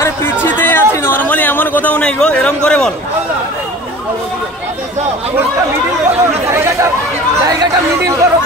আরে পিছিয়ে আছি নরমালি এমন কোথাও নেই গো এরকম করে বলো জায়গাটা মিডিল করো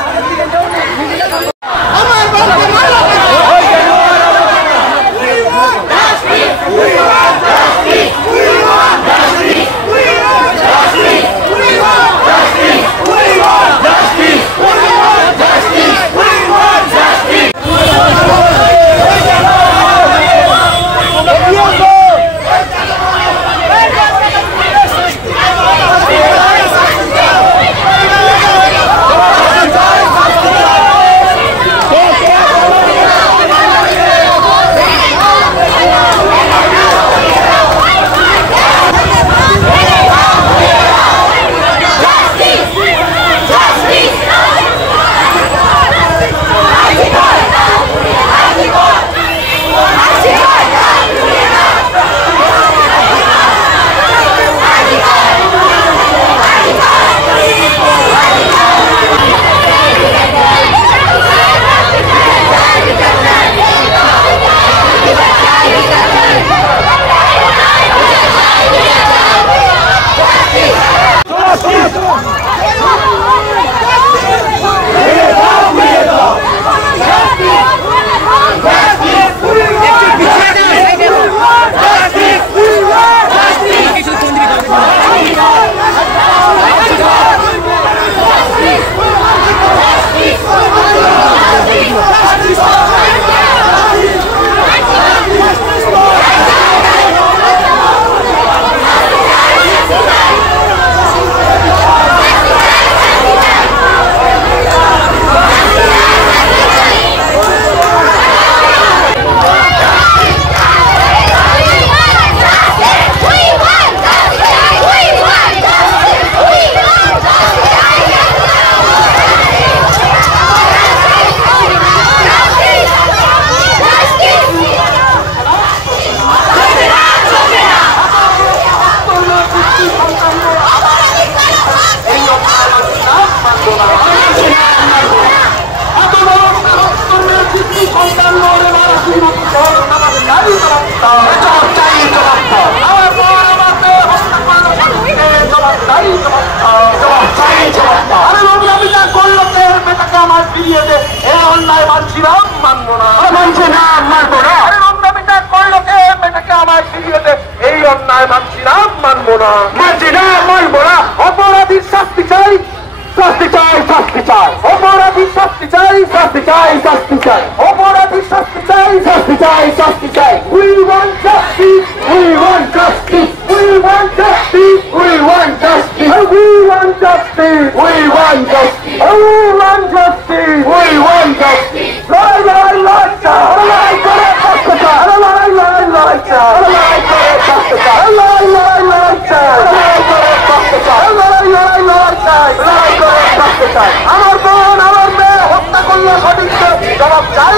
অপরাধীর শাস্তি চাই শাস্তি চাই শাস্তি চাই অপরাধীর শাস্তি চাই শাস্তি চাই শাস্তি চাই অপরাধীর শাস্তি চাই শাস্তি চাই শাস্তি চাই We want justice, we want justice, we want justice, we want justice, we want justice, we want justice, we want justice, we want justice. Lie, lie, lie, lie, করে শাস্তি চাই, lie, lie, lie, lie, করে শাস্তি চাই, lie, lie, lie, lie, করে শাস্তি চাই, lie, lie, lie, lie, করে শাস্তি চাই। আমার বোন আমার মেয়ে হত্যা করলো সঠিক জবাব চাই।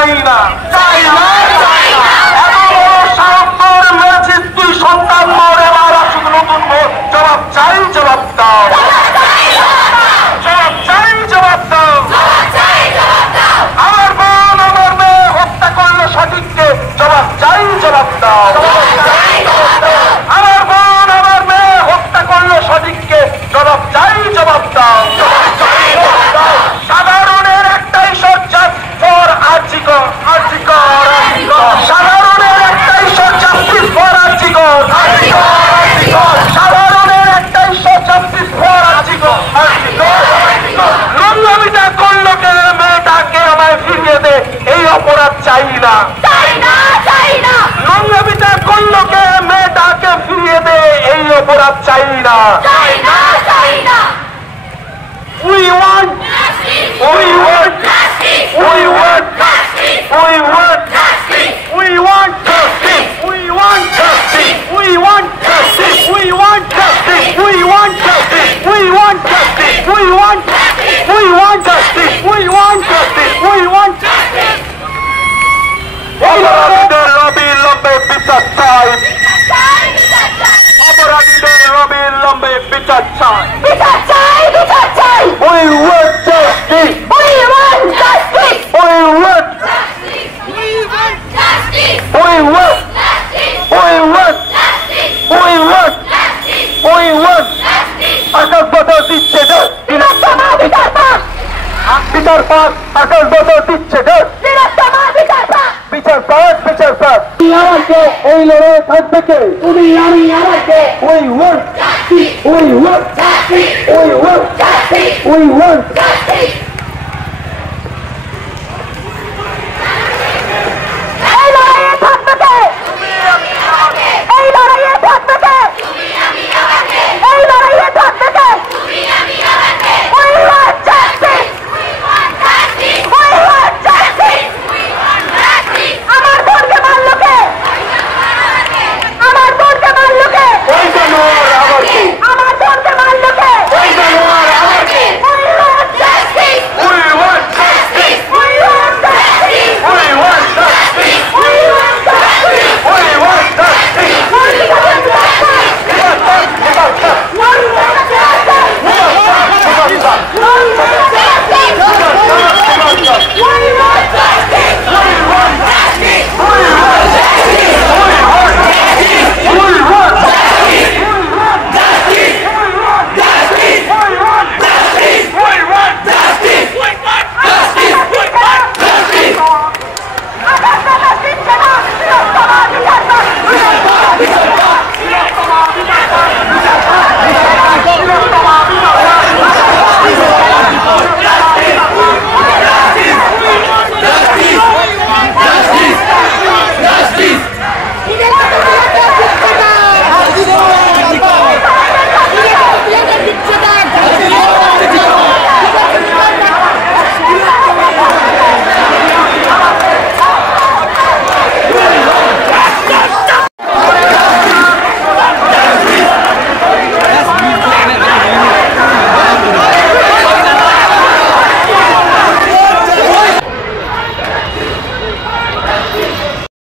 চাই না, চাই না, চাই না। এত বড় সাহস মেরেছিস তুই সন্তান মোর, এবার আসুক নতুন মোর। জবাব চাই, জবাব দাও, জবাব চাই, জবাব দাও। আমার বোন আমার মেয়ে হত্যা করলো সঠিককে, জবাব চাই, জবাব দাও। আমার বোন আমার মেয়ে হত্যা করলো সঠিককে, জবাব চাই, জবাব দাও। সাধারণের একটাই সজ্জা ফর আর্জিকর, আর্জিকর, সাধারণের একটাই সজ্জা ফর আর্জিকর, সাধারণের একটাই সজ্জা ফর আর্জিকর। নোংরামিটা করলো কে, মেয়েটাকে আমায় ফিরিয়ে দে, এই অপরাধ চাই না, নোংরামিটা করলো কে, মেয়েটাকে ফিরিয়ে দে, এই অপরাধ চাই না। We want, we want, we want, we want, we want justice, we want justice, we want justice, we want justice, we want justice, we want justice, we want, we want justice, we want justice, we want justice. অপরাধীদের অবিলম্বে বিচার চাই, অপরাধীদের অবিলম্বে বিচার চাই, বিচার চাই, বিচার চাই। We want justice, we want justice, we want justice, we want justice, we want justice, we want justice, we want justice, we want justice. আকাশ বাতাস দিচ্ছে ডর, তিলোত্তমা বিচার পাক, বিচার পাক, আকাশ বাতাস দিচ্ছে ডর, তিলোত্তমা বিচার পাক, বিচার পাক, বিচার পাক। আমাকে এই লড়াই থাকবে কে, তুমি আমি আমাকে। We want justice, we want justice, we want justice, we want justice.